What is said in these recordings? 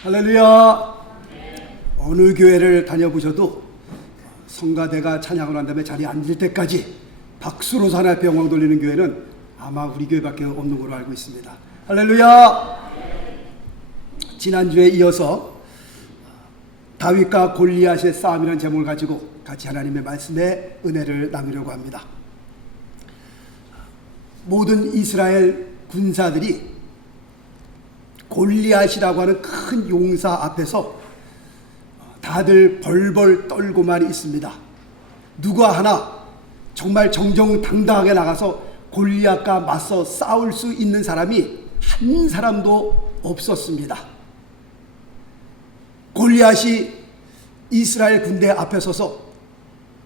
할렐루야. 어느 교회를 다녀보셔도 성가대가 찬양을 한 다음에 자리에 앉을 때까지 박수로 사나이 영광 돌리는 교회는 아마 우리 교회밖에 없는 걸로 알고 있습니다. 할렐루야. 지난주에 이어서 다윗과 골리앗의 싸움이라는 제목을 가지고 같이 하나님의 말씀에 은혜를 나누려고 합니다. 모든 이스라엘 군사들이 골리앗이라고 하는 큰 용사 앞에서 다들 벌벌 떨고만 있습니다. 누가 하나 정말 정정당당하게 나가서 골리앗과 맞서 싸울 수 있는 사람이 한 사람도 없었습니다. 골리앗이 이스라엘 군대 앞에 서서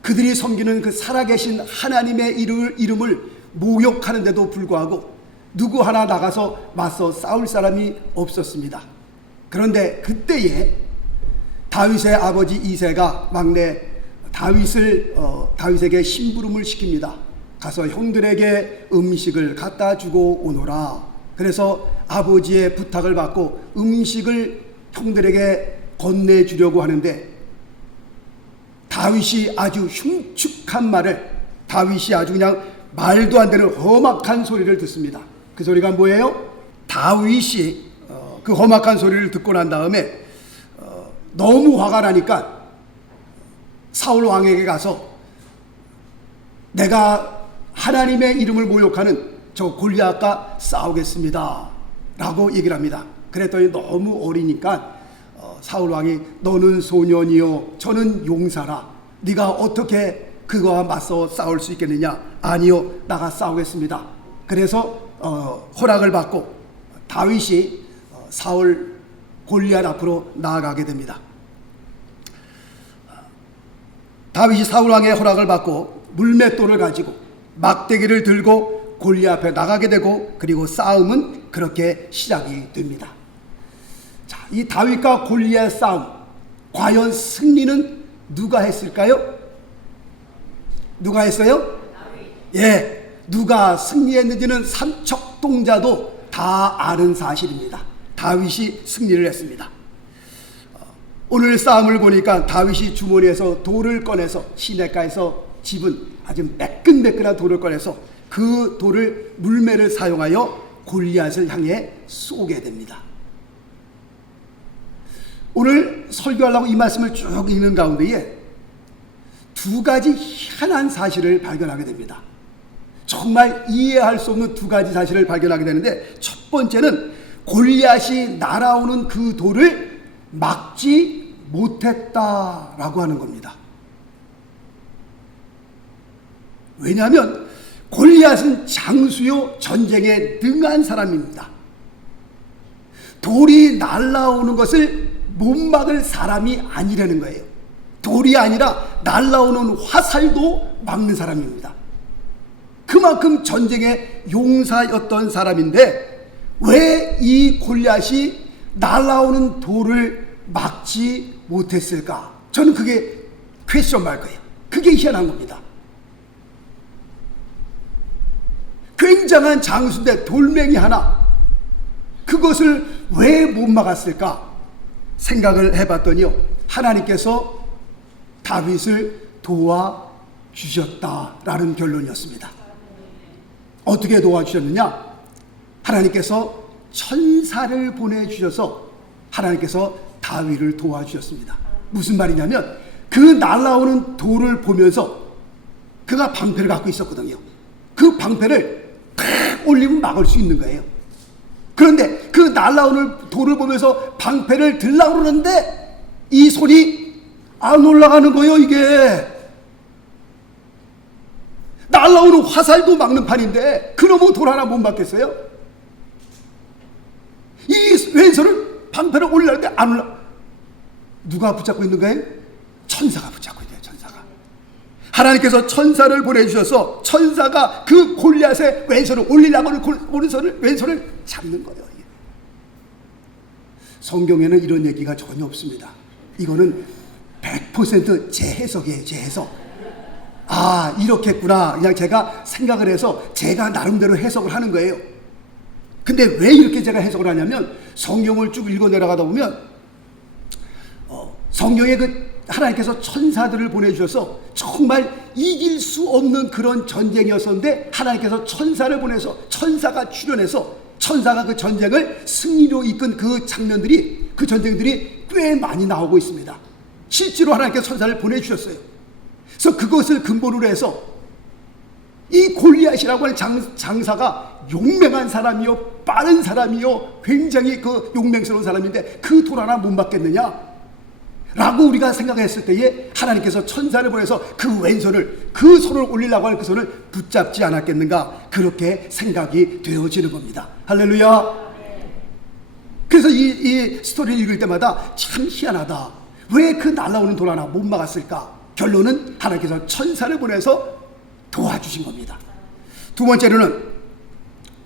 그들이 섬기는 그 살아계신 하나님의 이름을 모욕하는데도 불구하고 누구 하나 나가서 맞서 싸울 사람이 없었습니다. 그런데 그때에 다윗의 아버지 이새가 막내 다윗에게 심부름을 시킵니다. 가서 형들에게 음식을 갖다 주고 오너라. 그래서 아버지의 부탁을 받고 음식을 형들에게 건네주려고 하는데 다윗이 아주 흉측한 말을, 다윗이 아주 그냥 말도 안 되는 험악한 소리를 듣습니다. 그 소리가 뭐예요? 다윗이 그 험악한 소리를 듣고 난 다음에 너무 화가 나니까 사울 왕에게 가서 내가 하나님의 이름을 모욕하는 저 골리앗과 싸우겠습니다 라고 얘기를 합니다. 그랬더니 너무 어리니까 사울 왕이 너는 소년이요 저는 용사라, 네가 어떻게 그거와 맞서 싸울 수 있겠느냐? 아니요, 나가 싸우겠습니다. 그래서 허락을 받고 다윗이 사울 골리앗 앞으로 나아가게 됩니다. 다윗이 사울 왕의 허락을 받고 물맷돌을 가지고 막대기를 들고 골리앗 앞에 나가게 되고, 그리고 싸움은 그렇게 시작이 됩니다. 자, 이 다윗과 골리앗 싸움, 과연 승리는 누가 했을까요? 누가 했어요? 예. 누가 승리했는지는 삼척동자도 다 아는 사실입니다. 다윗이 승리를 했습니다. 오늘 싸움을 보니까 다윗이 주머니에서 돌을 꺼내서 시냇가에서 집은 아주 매끈매끈한 돌을 꺼내서 그 돌을 물매를 사용하여 골리앗을 향해 쏘게 됩니다. 오늘 설교하려고 이 말씀을 쭉 읽는 가운데에 두 가지 희한한 사실을 발견하게 됩니다. 정말 이해할 수 없는 두 가지 사실을 발견하게 되는데, 첫 번째는 골리앗이 날아오는 그 돌을 막지 못했다라고 하는 겁니다. 왜냐하면 골리앗은 장수요 전쟁에 능한 사람입니다. 돌이 날아오는 것을 못 막을 사람이 아니라는 거예요. 돌이 아니라 날아오는 화살도 막는 사람입니다. 그만큼 전쟁의 용사였던 사람인데 왜 이 골리앗이 날아오는 돌을 막지 못했을까? 저는 그게 퀘스천 마크예요. 그게 희한한 겁니다. 굉장한 장수인데 돌멩이 하나, 그것을 왜 못 막았을까 생각을 해봤더니요, 하나님께서 다윗을 도와주셨다라는 결론이었습니다. 어떻게 도와주셨느냐? 하나님께서 천사를 보내주셔서 하나님께서 다윗을 도와주셨습니다. 무슨 말이냐면 그 날아오는 돌을 보면서 그가 방패를 갖고 있었거든요. 그 방패를 탁 올리면 막을 수 있는 거예요. 그런데 그 날아오는 돌을 보면서 방패를 들라고 그러는데 이 손이 안 올라가는 거예요. 이게 날아오는 화살도 막는 판인데 그놈의 돌 하나 못 막겠어요? 이 왼손을 방패를 올리려는데 안 올라. 누가 붙잡고 있는 거예요? 천사가 붙잡고 있대요. 천사가. 하나님께서 천사를 보내주셔서 천사가 그 골리앗의 왼손을 올리려고 하는 왼손을 잡는 거예요. 성경에는 이런 얘기가 전혀 없습니다. 이거는 100% 제 해석이에요. 제 해석. 아, 이렇겠구나. 그냥 제가 생각을 해서 제가 나름대로 해석을 하는 거예요. 근데 왜 이렇게 제가 해석을 하냐면 성경을 쭉 읽어 내려가다 보면 성경에 하나님께서 천사들을 보내주셔서 정말 이길 수 없는 그런 전쟁이었었는데, 하나님께서 천사를 보내서 천사가 출현해서 천사가 그 전쟁을 승리로 이끈 그 장면들이, 그 전쟁들이 꽤 많이 나오고 있습니다. 실제로 하나님께서 천사를 보내주셨어요. 그래서 그것을 근본으로 해서 이 골리앗이라고 하는 장사가 용맹한 사람이요, 빠른 사람이요, 굉장히 그 용맹스러운 사람인데 그 돌 하나 못 맞겠느냐 라고 우리가 생각했을 때에 하나님께서 천사를 보내서 그 왼손을, 그 손을 올리려고 하는 그 손을 붙잡지 않았겠는가, 그렇게 생각이 되어지는 겁니다. 할렐루야. 그래서 이 스토리를 읽을 때마다 참 희한하다, 왜 그 날아오는 돌 하나 못 막았을까. 결론은 하나님께서 천사를 보내서 도와주신 겁니다. 두 번째로는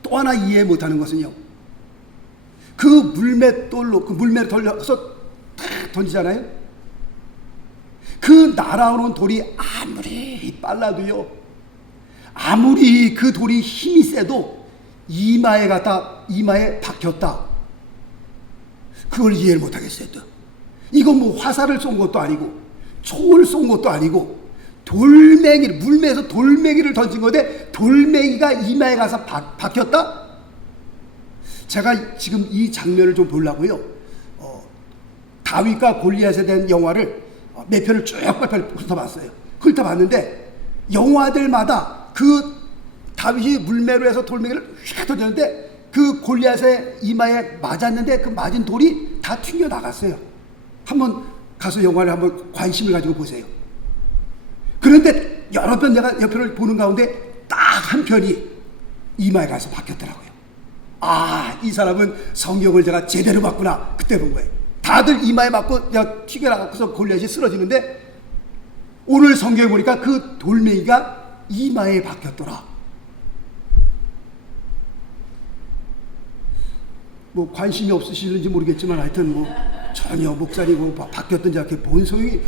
또 하나 이해 못하는 것은요, 그 물맷돌로, 그 물맷을 돌려서 탁 던지잖아요. 그 날아오는 돌이 아무리 빨라도요, 아무리 그 돌이 힘이 세도 이마에 박혔다, 그걸 이해를 못하겠어요. 또 이건 뭐 화살을 쏜 것도 아니고 총을 쏜 것도 아니고 돌멩이를, 물매에서 돌멩이를 던진 건데 돌멩이가 이마에 가서 박혔다? 제가 지금 이 장면을 좀 보려고요, 다윗과 골리앗에 대한 영화를 몇 편을 쭉 훑어봤어요. 훑어봤는데 영화들마다 그 다윗이 물매로 해서 돌멩이를 휙 던졌는데 그 골리앗의 이마에 맞았는데 그 맞은 돌이 다 튕겨 나갔어요. 한번 가서 영화를 한번 관심을 가지고 보세요. 그런데 여러 편 내가 옆편을 보는 가운데 딱 한 편이 이마에 가서 박혔더라고요. 아, 이 사람은 성경을 제가 제대로 봤구나, 그때 본 거예요. 다들 이마에 맞고 튀겨나가서 골리앗이 쓰러지는데 오늘 성경에 보니까 그 돌멩이가 이마에 박혔더라. 뭐 관심이 없으시는지 모르겠지만 하여튼 뭐 전혀 목사니고 박혔든지 이렇게 본 소용이.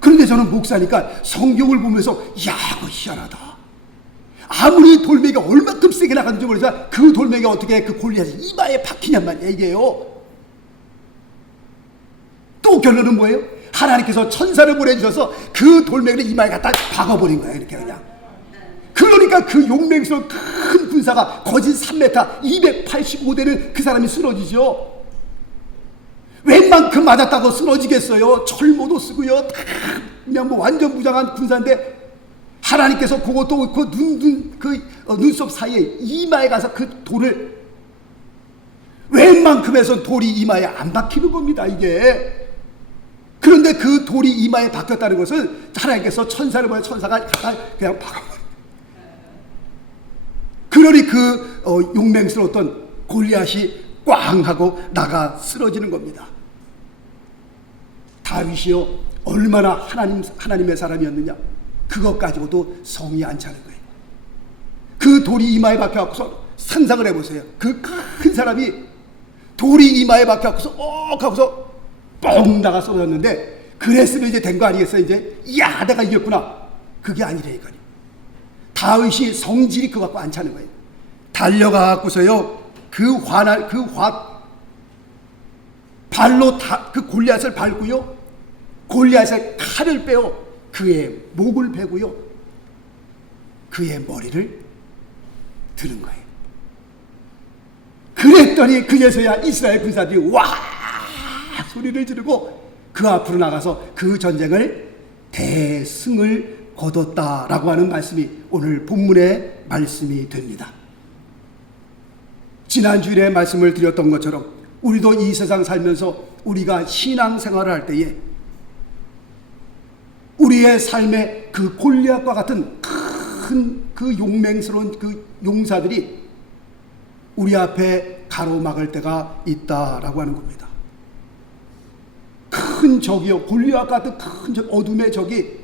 그런데 저는 목사니까 성경을 보면서 야, 그거 희한하다. 아무리 돌멩이가 얼마큼 세게 나갔는지 모르지만 그 돌멩이가 어떻게 그 골리앗이 이마에 박히냔 말이야, 이게요. 또 결론은 뭐예요? 하나님께서 천사를 보내주셔서 그 돌멩이를 이마에 갖다 박아버린 거예요, 이렇게 그냥. 그러니까 그 용맹스러운 큰 군사가 거진 3m, 285대는 그 사람이 쓰러지죠. 웬만큼 맞았다고 쓰러지겠어요? 철모도 쓰고요, 그냥 뭐 완전 무장한 군사인데 하나님께서 그것도 그 눈썹 사이에 이마에 가서 그 돌을, 웬만큼에선 돌이 이마에 안 박히는 겁니다, 이게. 그런데 그 돌이 이마에 박혔다는 것은 하나님께서 천사를 보내 천사가 그냥 박아버려. 그러니 그 용맹스러웠던 골리앗이 꽝 하고 나가 쓰러지는 겁니다. 다윗이요, 얼마나 하나님의 사람이었느냐, 그것 가지고도 성이 안 차는 거예요. 그 돌이 이마에 박혀갖고서 상상을 해보세요. 그 큰 사람이 돌이 이마에 박혀갖고서 하고서 뻥 나가 쏟았는데, 그랬으면 이제 된 거 아니겠어요? 이제 야, 내가 이겼구나. 그게 아니라니까요. 다윗이 성질이 그거 갖고 안 차는 거예요. 달려가갖고서요, 발로 그 골리앗을 밟고요, 골리앗의 칼을 빼어 그의 목을 베고요, 그의 머리를 드는 거예요. 그랬더니 그제서야 이스라엘 군사들이 와 소리를 지르고 그 앞으로 나가서 그 전쟁을 대승을 거뒀다라고 하는 말씀이 오늘 본문의 말씀이 됩니다. 지난주일에 말씀을 드렸던 것처럼 우리도 이 세상 살면서 우리가 신앙생활을 할 때에 우리의 삶에 그 골리앗과 같은 큰 그 용맹스러운 그 용사들이 우리 앞에 가로막을 때가 있다라고 하는 겁니다. 큰 적이요, 골리앗 같은 큰 적, 어둠의 적이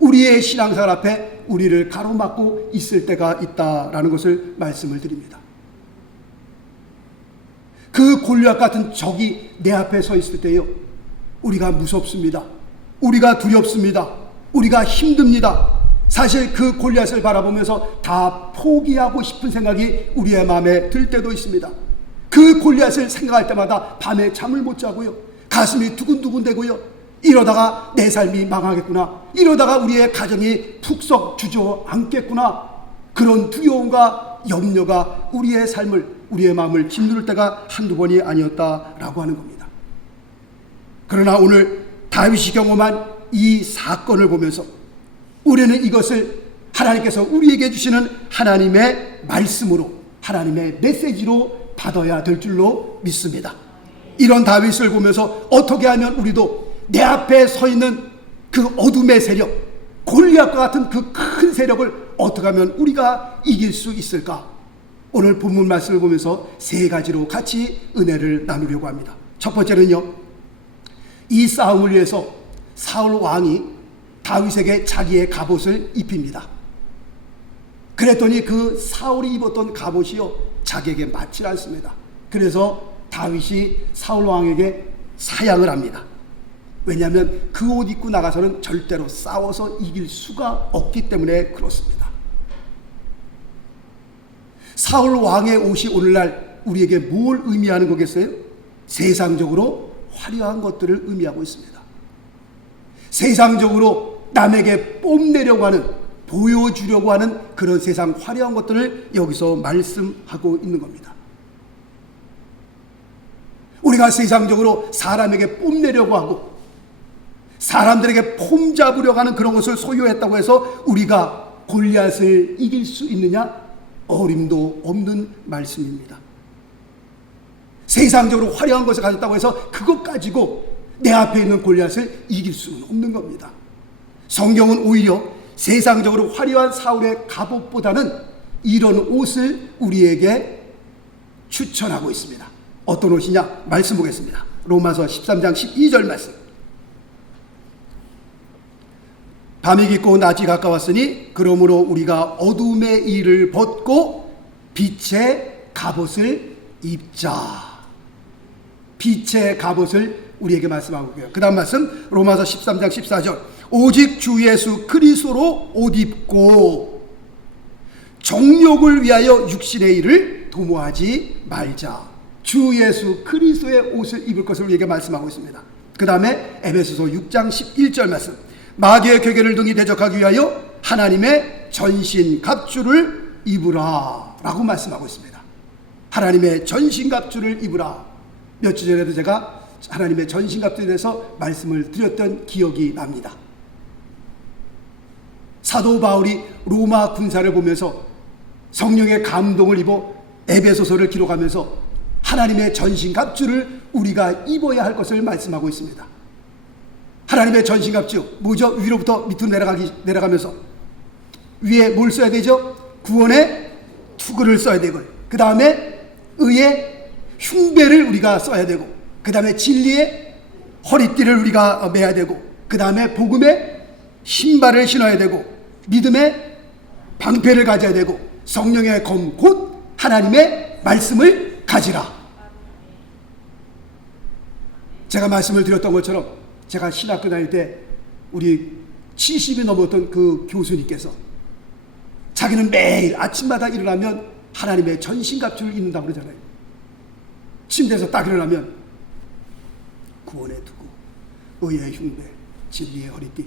우리의 신앙생활 앞에 우리를 가로막고 있을 때가 있다라는 것을 말씀을 드립니다. 그 골리앗 같은 적이 내 앞에 서 있을 때요, 우리가 무섭습니다. 우리가 두렵습니다. 우리가 힘듭니다. 사실 그 골리앗을 바라보면서 다 포기하고 싶은 생각이 우리의 마음에 들 때도 있습니다. 그 골리앗을 생각할 때마다 밤에 잠을 못 자고요, 가슴이 두근두근대고요. 이러다가 내 삶이 망하겠구나. 이러다가 우리의 가정이 푹썩 주저앉겠구나. 그런 두려움과 염려가 우리의 삶을, 우리의 마음을 짓누를 때가 한두 번이 아니었다라고 하는 겁니다. 그러나 오늘 다윗이 경험한 이 사건을 보면서 우리는 이것을 하나님께서 우리에게 주시는 하나님의 말씀으로, 하나님의 메시지로 받아야 될 줄로 믿습니다. 이런 다윗을 보면서 어떻게 하면 우리도 내 앞에 서 있는 그 어둠의 세력, 골리앗과 같은 그 큰 세력을 어떻게 하면 우리가 이길 수 있을까? 오늘 본문 말씀을 보면서 세 가지로 같이 은혜를 나누려고 합니다. 첫 번째는요, 이 싸움을 위해서 사울 왕이 다윗에게 자기의 갑옷을 입힙니다. 그랬더니 그 사울이 입었던 갑옷이요, 자기에게 맞지 않습니다. 그래서 다윗이 사울 왕에게 사양을 합니다. 왜냐하면 그 옷 입고 나가서는 절대로 싸워서 이길 수가 없기 때문에 그렇습니다. 사울 왕의 옷이 오늘날 우리에게 뭘 의미하는 거겠어요? 세상적으로 화려한 것들을 의미하고 있습니다. 세상적으로 남에게 뽐내려고 하는, 보여주려고 하는 그런 세상 화려한 것들을 여기서 말씀하고 있는 겁니다. 우리가 세상적으로 사람에게 뽐내려고 하고 사람들에게 폼 잡으려고 하는 그런 것을 소유했다고 해서 우리가 골리앗을 이길 수 있느냐? 어림도 없는 말씀입니다. 세상적으로 화려한 것을 가졌다고 해서 그것 가지고 내 앞에 있는 골리앗을 이길 수는 없는 겁니다. 성경은 오히려 세상적으로 화려한 사울의 갑옷보다는 이런 옷을 우리에게 추천하고 있습니다. 어떤 옷이냐? 말씀 보겠습니다. 로마서 13장 12절 말씀. 밤이 깊고 낮이 가까웠으니 그러므로 우리가 어둠의 일을 벗고 빛의 갑옷을 입자. 빛의 갑옷을 우리에게 말씀하고 있고요. 그 다음 말씀 로마서 13장 14절. 오직 주 예수 그리스도로 옷 입고 정욕을 위하여 육신의 일을 도모하지 말자. 주 예수 그리스도의 옷을 입을 것을 우리에게 말씀하고 있습니다. 그 다음에 에베소서 6장 11절 말씀. 마귀의 괴계를 등이 대적하기 위하여 하나님의 전신 갑주를 입으라 라고 말씀하고 있습니다. 하나님의 전신 갑주를 입으라. 몇 주 전에도 제가 하나님의 전신 갑주에 대해서 말씀을 드렸던 기억이 납니다. 사도 바울이 로마 군사를 보면서 성령의 감동을 입어 에베소서를 기록하면서 하나님의 전신 갑주를 우리가 입어야 할 것을 말씀하고 있습니다. 하나님의 전신갑주 뭐죠? 위로부터 밑으로 내려가면서 위에 뭘 써야 되죠? 구원의 투구를 써야 되고, 그 다음에 의의 흉배를 우리가 써야 되고, 그 다음에 진리의 허리띠를 우리가 매야 되고, 그 다음에 복음의 신발을 신어야 되고, 믿음의 방패를 가져야 되고, 성령의 검 곧 하나님의 말씀을 가지라. 제가 말씀을 드렸던 것처럼 제가 신학교 다닐 때 우리 70이 넘었던 그 교수님께서 자기는 매일 아침마다 일어나면 하나님의 전신갑주를 입는다고 그러잖아요. 침대에서 딱 일어나면 구원의 투구, 의의 흉배, 진리의 허리띠.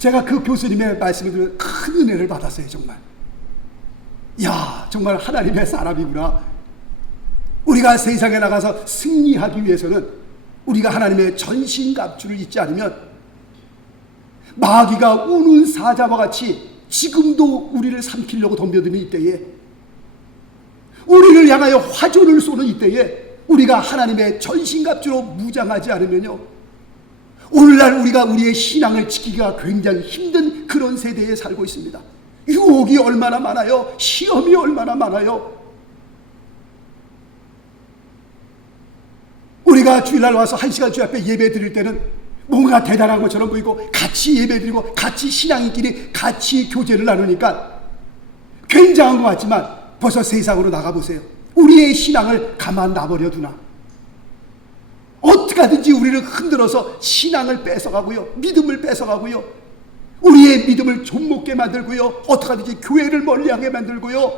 제가 그 교수님의 말씀을 들으며 큰 은혜를 받았어요. 정말. 야, 정말 하나님의 사람이구나. 우리가 세상에 나가서 승리하기 위해서는 우리가 하나님의 전신갑주를 입지 않으면 마귀가 우는 사자와 같이 지금도 우리를 삼키려고 덤벼드는 이때에, 우리를 향하여 화존을 쏘는 이때에 우리가 하나님의 전신갑주로 무장하지 않으면요, 오늘날 우리가 우리의 신앙을 지키기가 굉장히 힘든 그런 세대에 살고 있습니다. 유혹이 얼마나 많아요. 시험이 얼마나 많아요. 우리가 주일날 와서 1시간 주 앞에 예배 드릴 때는 뭔가 대단한 것처럼 보이고 같이 예배 드리고 같이 신앙인끼리 같이 교제를 나누니까 굉장한 것 같지만 벌써 세상으로 나가보세요. 우리의 신앙을 가만 놔버려 두나? 어떻게 하든지 우리를 흔들어서 신앙을 뺏어가고요, 믿음을 뺏어가고요, 우리의 믿음을 좀먹게 만들고요, 어떻게 하든지 교회를 멀리하게 만들고요,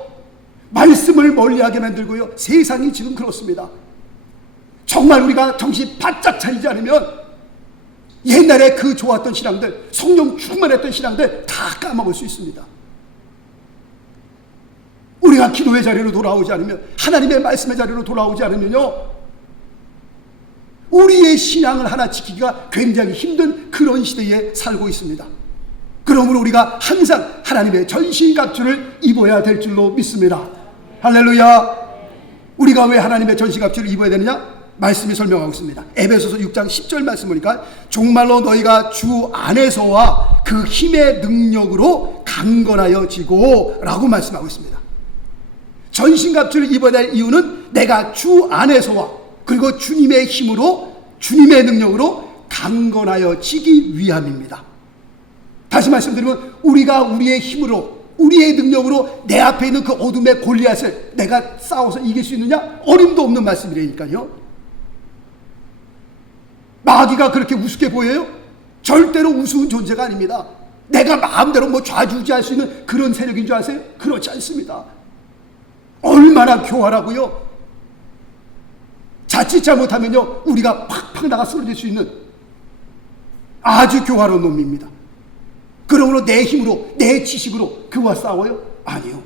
말씀을 멀리하게 만들고요. 세상이 지금 그렇습니다. 정말 우리가 정신 바짝 차리지 않으면 옛날에 그 좋았던 신앙들, 성령 충만했던 신앙들 다 까먹을 수 있습니다. 우리가 기도의 자리로 돌아오지 않으면, 하나님의 말씀의 자리로 돌아오지 않으면요, 우리의 신앙을 하나 지키기가 굉장히 힘든 그런 시대에 살고 있습니다. 그러므로 우리가 항상 하나님의 전신갑주를 입어야 될 줄로 믿습니다. 할렐루야. 우리가 왜 하나님의 전신갑주를 입어야 되느냐? 말씀이 설명하고 있습니다. 에베소서 6장 10절 말씀 보니까 정말로 너희가 주 안에서와 그 힘의 능력으로 강건하여지고 라고 말씀하고 있습니다. 전신갑주를 입어야 될 이유는 내가 주 안에서와 그리고 주님의 힘으로, 주님의 능력으로 강건하여지기 위함입니다. 다시 말씀드리면 우리가 우리의 힘으로, 우리의 능력으로 내 앞에 있는 그 어둠의 골리앗을 내가 싸워서 이길 수 있느냐? 어림도 없는 말씀이라니까요. 마귀가 그렇게 우습게 보여요? 절대로 우스운 존재가 아닙니다. 내가 마음대로 뭐 좌지우지할 수 있는 그런 세력인 줄 아세요? 그렇지 않습니다. 얼마나 교활하고요, 자칫 잘못하면요 우리가 팍팍 나가 쓰러질 수 있는 아주 교활한 놈입니다. 그러므로 내 힘으로, 내 지식으로 그와 싸워요? 아니요.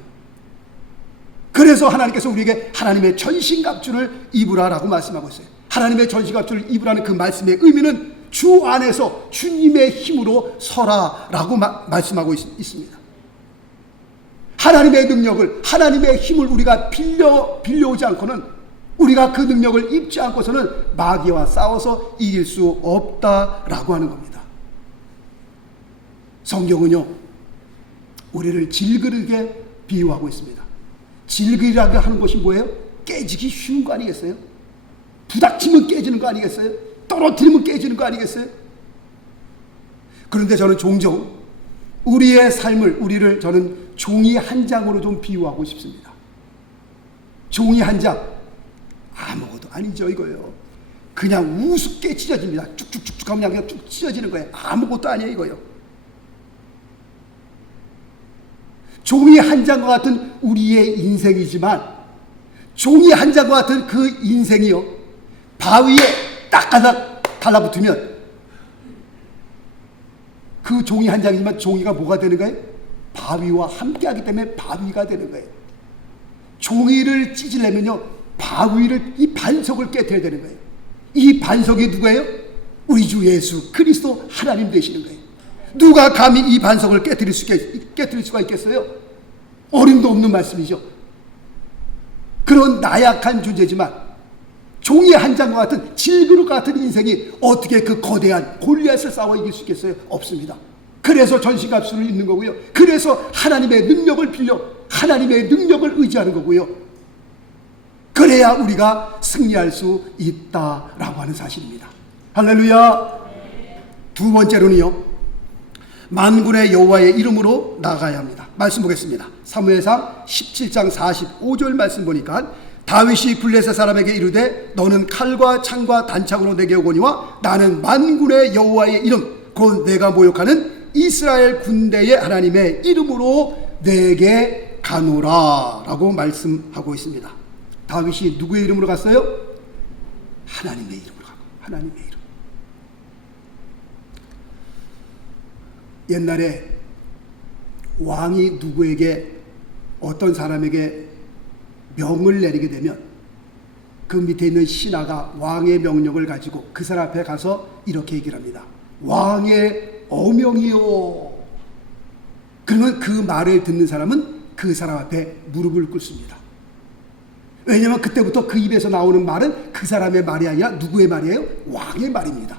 그래서 하나님께서 우리에게 하나님의 전신갑주를 입으라라고 말씀하고 있어요. 하나님의 전신갑주를 입으라는 그 말씀의 의미는 주 안에서 주님의 힘으로 서라라고 말씀하고 있습니다. 하나님의 능력을, 하나님의 힘을 우리가 빌려오지 않고는, 우리가 그 능력을 입지 않고서는 마귀와 싸워서 이길 수 없다라고 하는 겁니다. 성경은요 우리를 질그릇에 비유하고 있습니다. 질그릇이라고 하는 것이 뭐예요? 깨지기 쉬운 거 아니겠어요? 부닥치면 깨지는 거 아니겠어요? 떨어뜨리면 깨지는 거 아니겠어요? 그런데 저는 종종 우리의 삶을, 우리를 저는 종이 한 장으로 좀 비유하고 싶습니다. 종이 한 장, 아무것도 아니죠 이거요. 그냥 우습게 찢어집니다. 쭉쭉쭉쭉 하면 그냥 쭉 찢어지는 거예요. 아무것도 아니에요 이거요. 종이 한 장과 같은 우리의 인생이지만, 종이 한 장과 같은 그 인생이요 바위에 딱가닥 달라붙으면 그 종이 한 장이지만 종이가 뭐가 되는 거예요? 바위와 함께 하기 때문에 바위가 되는 거예요. 종이를 찢으려면요 바위를, 이 반석을 깨트려야 되는 거예요. 이 반석이 누구예요? 우리 주 예수 그리스도 하나님 되시는 거예요. 누가 감히 이 반석을 깨트릴 수가 있겠어요? 어림도 없는 말씀이죠. 그런 나약한 존재지만 종이 한 장과 같은, 질그릇 같은 인생이 어떻게 그 거대한 골리앗을 싸워 이길 수 있겠어요? 없습니다. 그래서 전신갑주를 입는 거고요, 그래서 하나님의 능력을 빌려 하나님의 능력을 의지하는 거고요, 그래야 우리가 승리할 수 있다라고 하는 사실입니다. 할렐루야. 두 번째로는요 만군의 여호와의 이름으로 나가야 합니다. 말씀 보겠습니다. 사무엘상 17장 45절 말씀 보니까 다윗이 블레셋 사람에게 이르되 너는 칼과 창과 단창으로 내게 오거니와 나는 만군의 여호와의 이름 곧 내가 모욕하는 이스라엘 군대의 하나님의 이름으로 내게 가노라 라고 말씀하고 있습니다. 다윗이 누구의 이름으로 갔어요? 하나님의 이름으로 가고, 하나님의 이름. 옛날에 왕이 누구에게, 어떤 사람에게 명을 내리게 되면 그 밑에 있는 신하가 왕의 명령을 가지고 그 사람 앞에 가서 이렇게 얘기를 합니다. 왕의 어명이요. 그러면 그 말을 듣는 사람은 그 사람 앞에 무릎을 꿇습니다. 왜냐하면 그때부터 그 입에서 나오는 말은 그 사람의 말이 아니라 누구의 말이에요? 왕의 말입니다.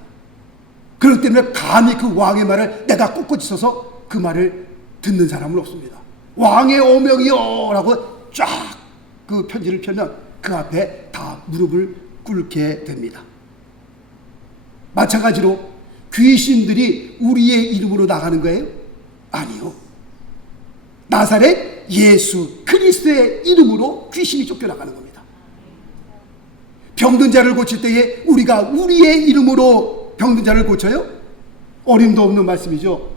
그렇기 때문에 감히 그 왕의 말을 내가 꿋꿋이 서서 그 말을 듣는 사람은 없습니다. 왕의 어명이요 라고 쫙 그 편지를 펴면 그 앞에 다 무릎을 꿇게 됩니다. 마찬가지로 귀신들이 우리의 이름으로 나가는 거예요? 아니요. 나사렛 예수 그리스도의 이름으로 귀신이 쫓겨나가는 겁니다. 병든 자를 고칠 때에 우리가 우리의 이름으로 병든 자를 고쳐요? 어림도 없는 말씀이죠.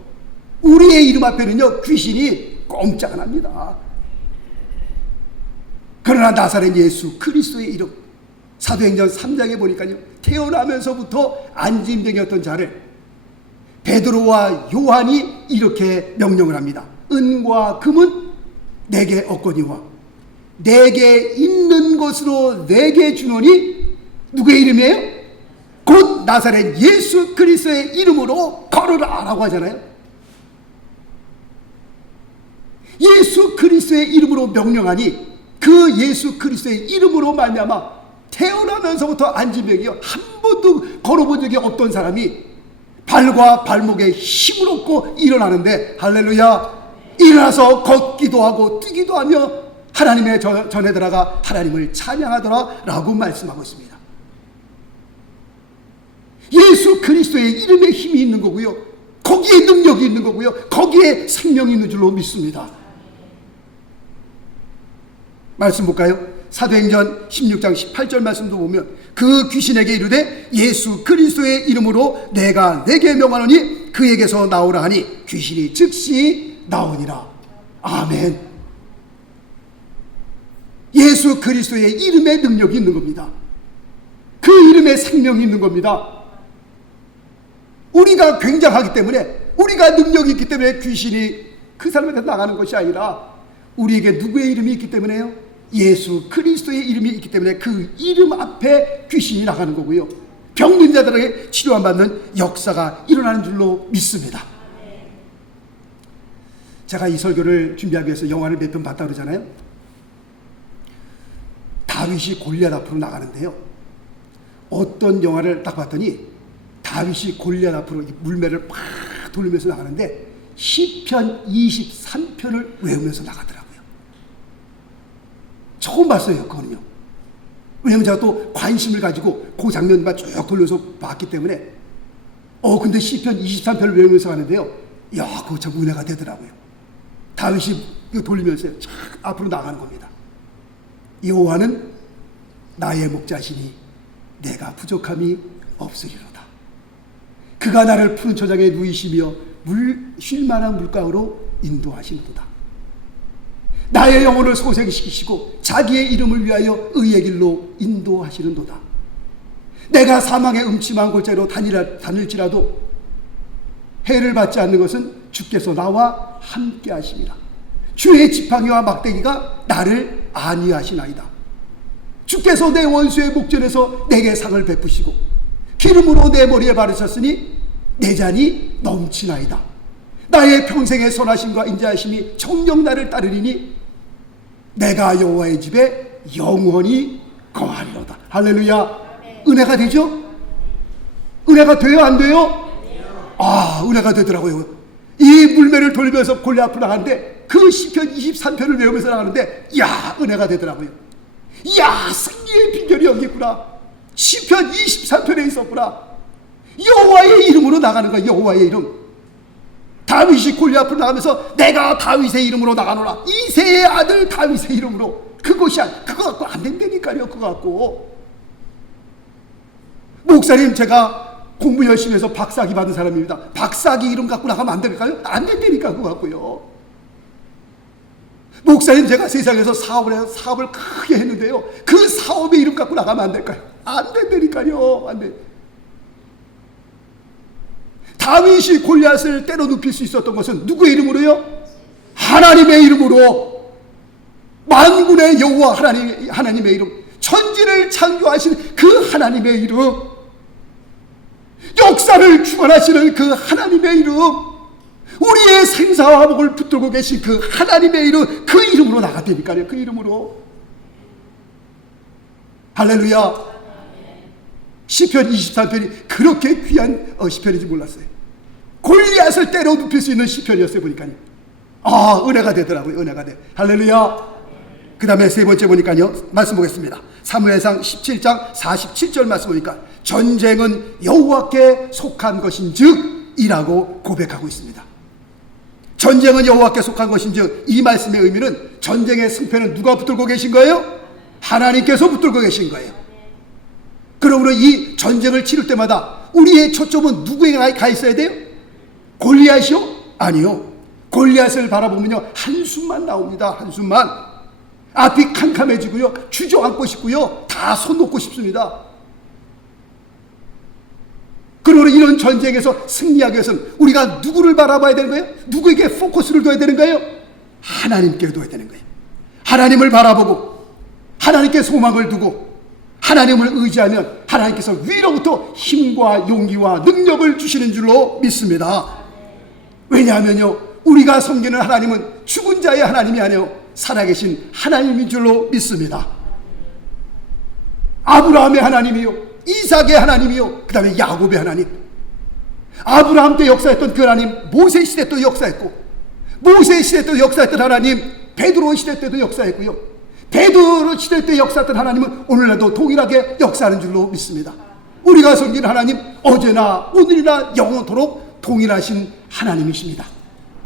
우리의 이름 앞에는요 귀신이 꼼짝 안 합니다. 그러나 나사렛 예수 그리스도의 이름, 사도행전 3장에 보니까요, 태어나면서부터 안진병이었던 자를 베드로와 요한이 이렇게 명령을 합니다. 은과 금은 내게 없거니와 내게 있는 것으로 내게 주노니, 누구의 이름이에요? 곧 나사렛 예수 그리스도의 이름으로 걸으라 라고 하잖아요. 예수 그리스도의 이름으로 명령하니 그 예수 그리스도의 이름으로 말미암아 태어나면서부터 안진병이요, 한 번도 걸어본 적이 없던 사람이 발과 발목에 힘을 얻고 일어나는데, 할렐루야, 일어나서 걷기도 하고 뛰기도 하며 하나님의 전에 들어가 하나님을 찬양하더라 라고 말씀하고 있습니다. 예수 그리스도의 이름에 힘이 있는 거고요, 거기에 능력이 있는 거고요, 거기에 생명이 있는 줄로 믿습니다. 말씀 볼까요? 사도행전 16장 18절 말씀도 보면, 그 귀신에게 이르되 예수 그리스도의 이름으로 내가 내게 명하노니 그에게서 나오라 하니 귀신이 즉시 나오니라. 아멘. 예수 그리스도의 이름에 능력이 있는 겁니다. 그 이름에 생명이 있는 겁니다. 우리가 굉장하기 때문에, 우리가 능력이 있기 때문에 귀신이 그 사람에게 나가는 것이 아니라, 우리에게 누구의 이름이 있기 때문에요? 예수 그리스도의 이름이 있기 때문에 그 이름 앞에 귀신이 나가는 거고요, 병든 자들에게 치료받는 역사가 일어나는 줄로 믿습니다. 제가 이 설교를 준비하기 위해서 영화를 몇 편 봤다 그러잖아요. 다윗이 골리앗 앞으로 나가는데요, 어떤 영화를 딱 봤더니 다윗이 골리앗 앞으로 물매를 팍 돌리면서 나가는데 시편 23편을 외우면서 나가더라고요. 처음 봤어요, 그거는요. 왜냐면 제가 또 관심을 가지고 그 장면만 쭉 돌려서 봤기 때문에, 근데 시편 23편을 외우면서 가는데요, 야, 그거 참 은혜가 되더라고요. 다윗이 이거 돌리면서 쫙 앞으로 나가는 겁니다. 여호와는 나의 목자시니 내가 부족함이 없으리로다. 그가 나를 푸른 초장에 누이시며 쉴만한 물가로 인도하시는도다. 나의 영혼을 소생시키시고 자기의 이름을 위하여 의의 길로 인도하시는도다. 내가 사망의 음침한 골짜기로 다닐지라도 해를 받지 않는 것은 주께서 나와 함께 하심이라. 주의 지팡이와 막대기가 나를 안위하시나이다. 주께서 내 원수의 목전에서 내게 상을 베푸시고 기름으로 내 머리에 바르셨으니 내 잔이 넘치나이다. 나의 평생의 선하심과 인자하심이 정녕 나를 따르리니 내가 여호와의 집에 영원히 거하리로다. 할렐루야. 은혜가 되죠? 은혜가 돼요, 안 돼요? 은혜가 되더라고요. 이 물매를 돌면서 골리앗 앞으로 나가는데, 그 시편 23편을 외우면서 나가는데, 은혜가 되더라고요. 승리의 비결이 여기 있구나. 시편 23편에 있었구나. 여호와의 이름으로 나가는 거야, 여호와의 이름. 다윗이 골리앗 앞으로 나가면서 내가 다윗의 이름으로 나가노라. 이새의 아들 다윗의 이름으로. 그거 갖고 안 된다니까요, 그거 갖고. 목사님, 제가 공부 열심히 해서 박사학위 받은 사람입니다. 박사학위 이름 갖고 나가면 안 될까요? 안 된다니까, 그거 갖고요. 목사님, 제가 세상에서 사업을 크게 했는데요, 그 사업의 이름 갖고 나가면 안 될까요? 안 된다니까요. 안 돼. 다윗이 골리앗을 때려 눕힐 수 있었던 것은 누구의 이름으로요? 하나님의 이름으로. 만군의 여호와 하나님의 이름, 천지를 창조하신 그 하나님의 이름, 역사를 주관하시는 그 하나님의 이름, 우리의 생사와 화복을 붙들고 계신 그 하나님의 이름, 그 이름으로 나갔다니까요. 그 이름으로. 할렐루야. 시편 23편이 그렇게 귀한 시편인지 몰랐어요. 골리앗을 때려 눕힐 수 있는 시편이었어요, 보니까요. 은혜가 되더라고요. 은혜가 돼. 할렐루야. 그 다음에 세 번째 보니까요, 말씀 보겠습니다. 사무엘상 17장 47절 말씀 보니까 전쟁은 여호와께 속한 것인즉 이라고 고백하고 있습니다. 전쟁은 여호와께 속한 것인즉, 이 말씀의 의미는 전쟁의 승패는 누가 붙들고 계신 거예요? 하나님께서 붙들고 계신 거예요. 그러므로 이 전쟁을 치를 때마다 우리의 초점은 누구에게 가 있어야 돼요? 골리앗이요? 아니요. 골리앗을 바라보면요, 한숨만 나옵니다. 한숨만. 앞이 캄캄해지고요, 주저앉고 싶고요, 다 손 놓고 싶습니다. 그러므로 이런 전쟁에서 승리하기 위해서는 우리가 누구를 바라봐야 되는 거예요? 누구에게 포커스를 둬야 되는 거예요? 하나님께 둬야 되는 거예요. 하나님을 바라보고 하나님께 소망을 두고 하나님을 의지하면 하나님께서 위로부터 힘과 용기와 능력을 주시는 줄로 믿습니다. 왜냐하면요, 우리가 섬기는 하나님은 죽은 자의 하나님이 아니요 살아계신 하나님인 줄로 믿습니다. 아브라함의 하나님이요, 이삭의 하나님이요, 그 다음에 야곱의 하나님. 아브라함 때 역사했던 그 하나님, 모세 시대 때도 역사했고, 모세 시대 때도 역사했던 하나님, 베드로 시대 때도 역사했고요, 베드로 시대 때 역사했던 하나님은 오늘날도 동일하게 역사하는 줄로 믿습니다. 우리가 섬기는 하나님, 어제나 오늘이나 영원토록 동일하신 하나님이십니다.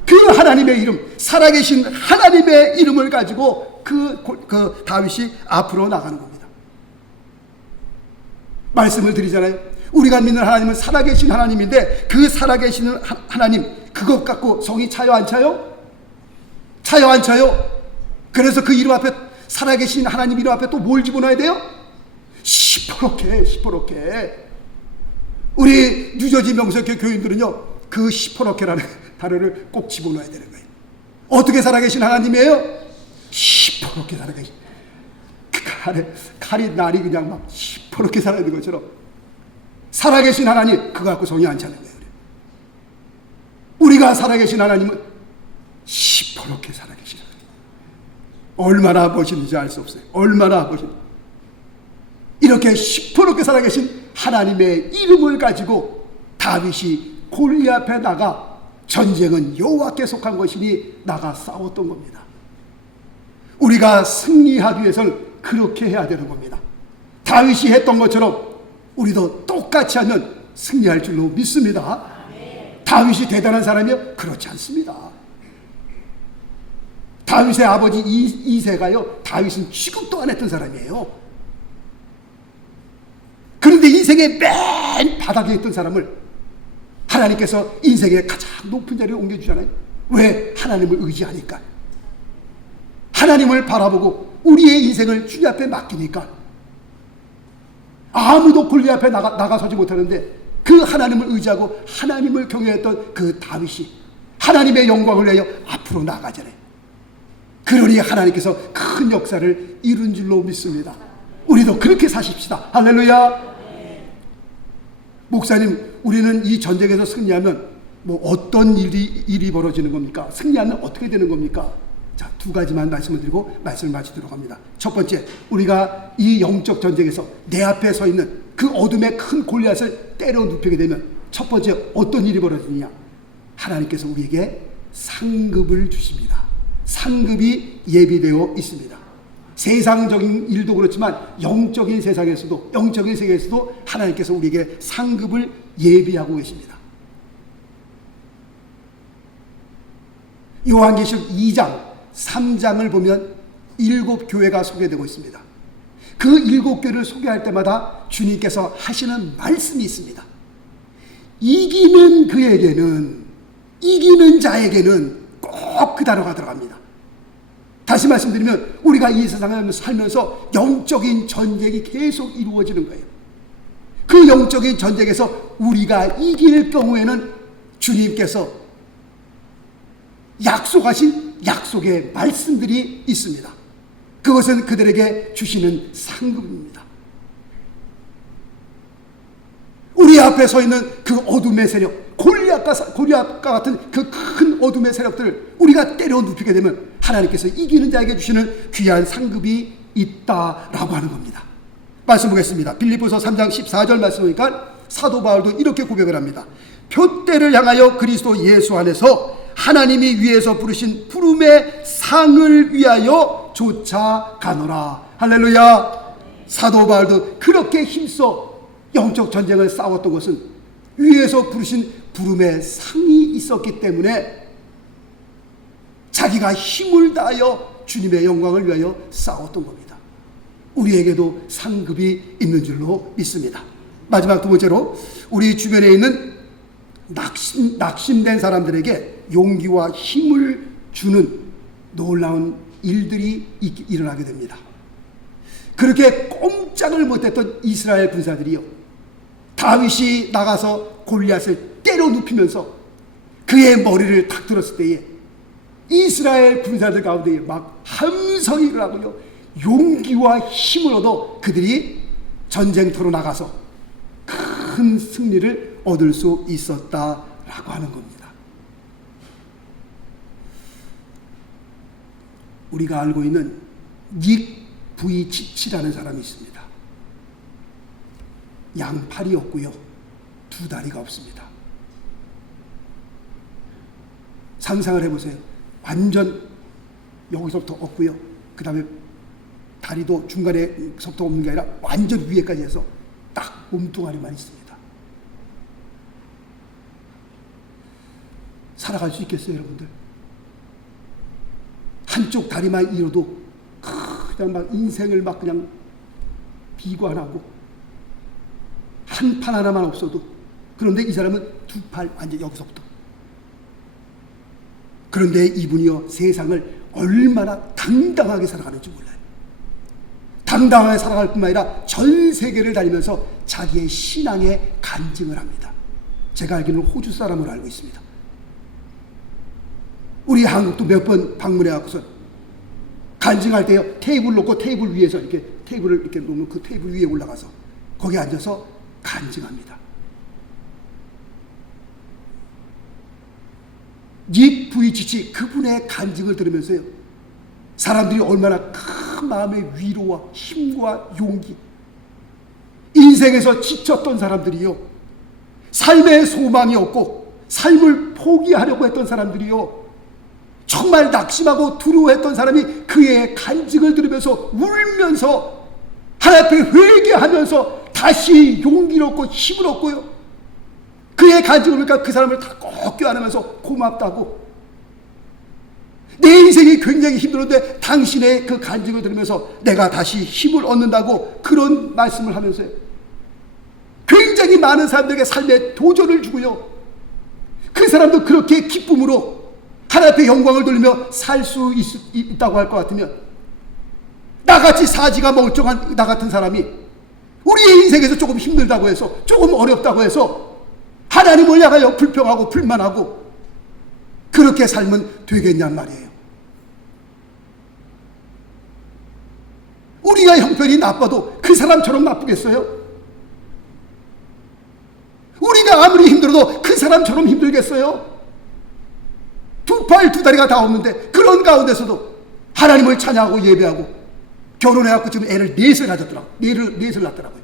그 하나님의 이름, 살아계신 하나님의 이름을 가지고 그 다윗이 앞으로 나가는 겁니다. 말씀을 드리잖아요. 우리가 믿는 하나님은 살아계신 하나님인데, 그 살아계신 하나님, 그것 갖고 성이 차요 안 차요? 차요 안 차요? 그래서 그 이름 앞에, 살아계신 하나님 이름 앞에 또 뭘 집어넣어야 돼요? 시퍼렇게. 우리 뉴저지 명석교 교인들은요, 그 시퍼렇게라는 단어를 꼭 집어넣어야 되는 거예요. 어떻게 살아계신 하나님이에요? 시퍼렇게 살아계신. 그 칼이 날이 그냥 막 시퍼렇게 살아있는 것처럼 살아계신 하나님, 그거 갖고 성이 안 차는 거예요. 우리가 살아계신 하나님은 시퍼렇게 살아계신 하나님. 얼마나 멋있는지 알 수 없어요. 얼마나 멋있는지. 이렇게 시퍼렇게 살아계신 하나님의 이름을 가지고 다윗이 골리앗 앞에 나가, 전쟁은 여호와께 속한 것이니 나가 싸웠던 겁니다. 우리가 승리하기 위해서는 그렇게 해야 되는 겁니다. 다윗이 했던 것처럼 우리도 똑같이 하면 승리할 줄로 믿습니다. 다윗이 대단한 사람이요? 그렇지 않습니다. 다윗의 아버지 이새가요, 다윗은 취급도 안 했던 사람이에요. 그런데 인생의 맨 바닥에 있던 사람을 하나님께서 인생의 가장 높은 자리에 옮겨주잖아요. 왜? 하나님을 의지하니까. 하나님을 바라보고 우리의 인생을 주님 앞에 맡기니까. 아무도 골리앗 앞에 나가서지 못하는데, 그 하나님을 의지하고 하나님을 경외했던 그 다윗이 하나님의 영광을 위하여 앞으로 나가잖아요. 그러니 하나님께서 큰 역사를 이룬 줄로 믿습니다. 우리도 그렇게 사십시다. 할렐루야. 목사님, 우리는 이 전쟁에서 승리하면 뭐 어떤 일이 벌어지는 겁니까? 승리하면 어떻게 되는 겁니까? 자, 두 가지만 말씀을 드리고 말씀을 마치도록 합니다. 첫 번째, 우리가 이 영적 전쟁에서 내 앞에 서 있는 그 어둠의 큰 골리앗을 때려 눕히게 되면 첫 번째 어떤 일이 벌어지느냐? 하나님께서 우리에게 상급을 주십니다. 상급이 예비되어 있습니다. 세상적인 일도 그렇지만 영적인 세상에서도, 영적인 세계에서도 하나님께서 우리에게 상급을 예비하고 계십니다. 요한계시록 2장 3장을 보면 7교회가 소개되고 있습니다. 그 7교회를 소개할 때마다 주님께서 하시는 말씀이 있습니다. 이기는 그에게는, 이기는 자에게는 꼭 그 단어가 들어갑니다. 다시 말씀드리면 우리가 이 세상을 살면서 영적인 전쟁이 계속 이루어지는 거예요. 그 영적인 전쟁에서 우리가 이길 경우에는 주님께서 약속하신 약속의 말씀들이 있습니다. 그것은 그들에게 주시는 상급입니다. 우리 앞에 서 있는 그 어둠의 세력, 골리앗과 같은 그 큰 어둠의 세력들을 우리가 때려 눕히게 되면 하나님께서 이기는 자에게 주시는 귀한 상급이 있다라고 하는 겁니다. 말씀 보겠습니다. 빌립보서 3장 14절 말씀 보니까 사도 바울도 이렇게 고백을 합니다. 표대를 향하여 그리스도 예수 안에서 하나님이 위에서 부르신 부름의 상을 위하여 쫓아가노라. 할렐루야. 사도 바울도 그렇게 힘써 영적 전쟁을 싸웠던 것은 위에서 부르신 부름의 상이 있었기 때문에 자기가 힘을 다하여 주님의 영광을 위하여 싸웠던 겁니다. 우리에게도 상급이 있는 줄로 믿습니다. 마지막 두 번째로, 우리 주변에 있는 낙심된 사람들에게 용기와 힘을 주는 놀라운 일들이 일어나게 됩니다. 그렇게 꼼짝을 못했던 이스라엘 군사들이요, 다윗이 나가서 골리앗을 때려 눕히면서 그의 머리를 탁 들었을 때에 이스라엘 군사들 가운데 막 함성이 일어나고요, 용기와 힘을 얻어 그들이 전쟁터로 나가서 큰 승리를 얻을 수 있었다라고 하는 겁니다. 우리가 알고 있는 닉 부이치치라는 사람이 있습니다. 양팔이 없고요, 두 다리가 없습니다. 상상을 해보세요. 완전 여기서부터 없고요, 그 다음에 다리도 중간에서부터 없는 게 아니라 완전 위에까지 해서 딱 몸뚱아리만 있습니다. 살아갈 수 있겠어요, 여러분들? 한쪽 다리만 잃어도 그냥 막 인생을 막 그냥 비관하고, 한 팔 하나만 없어도. 그런데 이 사람은 두 팔 완전 여기서부터. 그런데 이분이요, 세상을 얼마나 당당하게 살아가는지 몰라요. 당당하게 살아갈 뿐만 아니라 전 세계를 다니면서 자기의 신앙에 간증을 합니다. 제가 알기로는 호주 사람으로 알고 있습니다. 우리 한국도 몇 번 방문해 갖고서 간증할 때요, 테이블 놓고 테이블 위에서 이렇게 테이블을 이렇게 놓으면 그 테이블 위에 올라가서 거기 앉아서 간증합니다. 닉 부이치치, 그분의 간증을 들으면서요, 사람들이 얼마나 큰 마음의 위로와 힘과 용기, 인생에서 지쳤던 사람들이요, 삶의 소망이 없고 삶을 포기하려고 했던 사람들이요, 정말 낙심하고 두려워했던 사람이 그의 간증을 들으면서 울면서 하나님 앞에 회개하면서 다시 용기를 얻고 힘을 얻고요, 그의 간증을 보니까 그 사람을 다 꼭 껴안으면서 고맙다고, 내 인생이 굉장히 힘들었는데 당신의 그 간증을 들으면서 내가 다시 힘을 얻는다고 그런 말씀을 하면서요, 굉장히 많은 사람들에게 삶의 도전을 주고요, 그 사람도 그렇게 기쁨으로 하나님 앞에 영광을 돌리며 살 수 있다고 할 것 같으면, 나같이 사지가 멀쩡한 나 같은 사람이 우리의 인생에서 조금 힘들다고 해서, 조금 어렵다고 해서 하나님을 향하여 불평하고 불만하고 그렇게 살면 되겠냔 말이에요. 우리가 형편이 나빠도 그 사람처럼 나쁘겠어요? 우리가 아무리 힘들어도 그 사람처럼 힘들겠어요? 두 팔 두 다리가 다 없는데 그런 가운데서도 하나님을 찬양하고 예배하고, 결혼해갖고 지금 애를 넷을 가졌더라고요. 넷을 낳더라고요.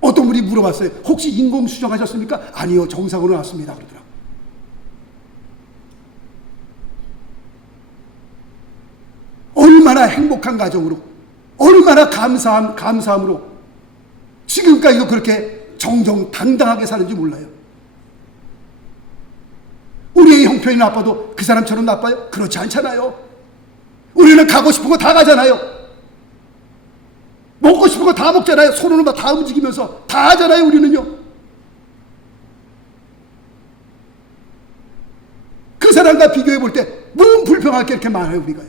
어떤 분이 물어봤어요. 혹시 인공수정하셨습니까? 아니요, 정상으로 낳았습니다. 그러더라고요. 얼마나 행복한 가정으로, 얼마나 감사함으로 지금까지도 그렇게 정정당당하게 사는지 몰라요. 우리의 형편이 나빠도 그 사람처럼 나빠요? 그렇지 않잖아요. 우리는 가고 싶은 거 다 가잖아요. 먹고 싶은 거 다 먹잖아요. 손으로 막 다 움직이면서 다 하잖아요, 우리는요. 그 사람과 비교해 볼 때 너무 불평할 게 이렇게 많아요, 우리가.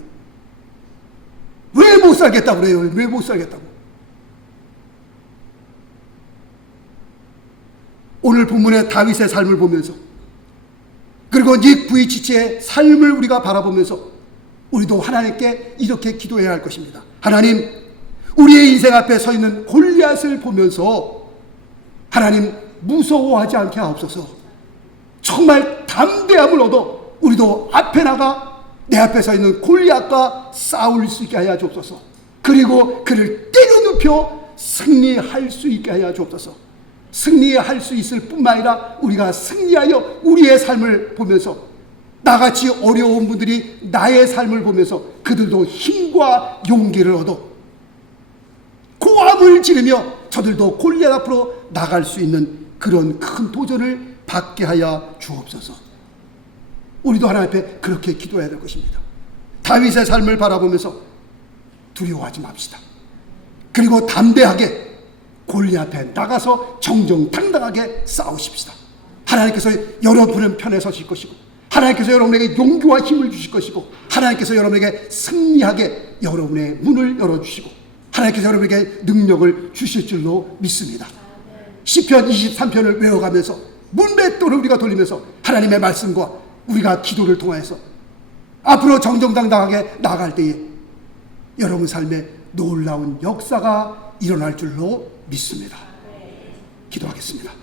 왜 못 살겠다고 그래요? 왜 못 살겠다고? 오늘 본문의 다윗의 삶을 보면서, 그리고 닉 부이치치의 삶을 우리가 바라보면서 우리도 하나님께 이렇게 기도해야 할 것입니다. 하나님, 우리의 인생 앞에 서 있는 골리앗을 보면서 하나님 무서워하지 않게 하옵소서. 정말 담대함을 얻어 우리도 앞에 나가 내 앞에 서 있는 골리앗과 싸울 수 있게 하여 주옵소서. 그리고 그를 때려 눕혀 승리할 수 있게 하여 주옵소서. 승리할 수 있을 뿐만 아니라 우리가 승리하여 우리의 삶을 보면서, 나같이 어려운 분들이 나의 삶을 보면서 그들도 힘과 용기를 얻어 고함을 지르며 저들도 골리앗 앞으로 나갈 수 있는 그런 큰 도전을 받게 하여 주옵소서. 우리도 하나님 앞에 그렇게 기도해야 될 것입니다. 다윗의 삶을 바라보면서 두려워하지 맙시다. 그리고 담대하게 골리앗 앞에 나가서 정정당당하게 싸우십시다. 하나님께서 여러분의 편에 서실 것이고 하나님께서 여러분에게 용기와 힘을 주실 것이고, 하나님께서 여러분에게 승리하게 여러분의 문을 열어주시고, 하나님께서 여러분에게 능력을 주실 줄로 믿습니다. 시편 23편을 외워가면서 문맷돌을 우리가 돌리면서 하나님의 말씀과 우리가 기도를 통해서 앞으로 정정당당하게 나아갈 때에 여러분 삶에 놀라운 역사가 일어날 줄로 믿습니다. 기도하겠습니다.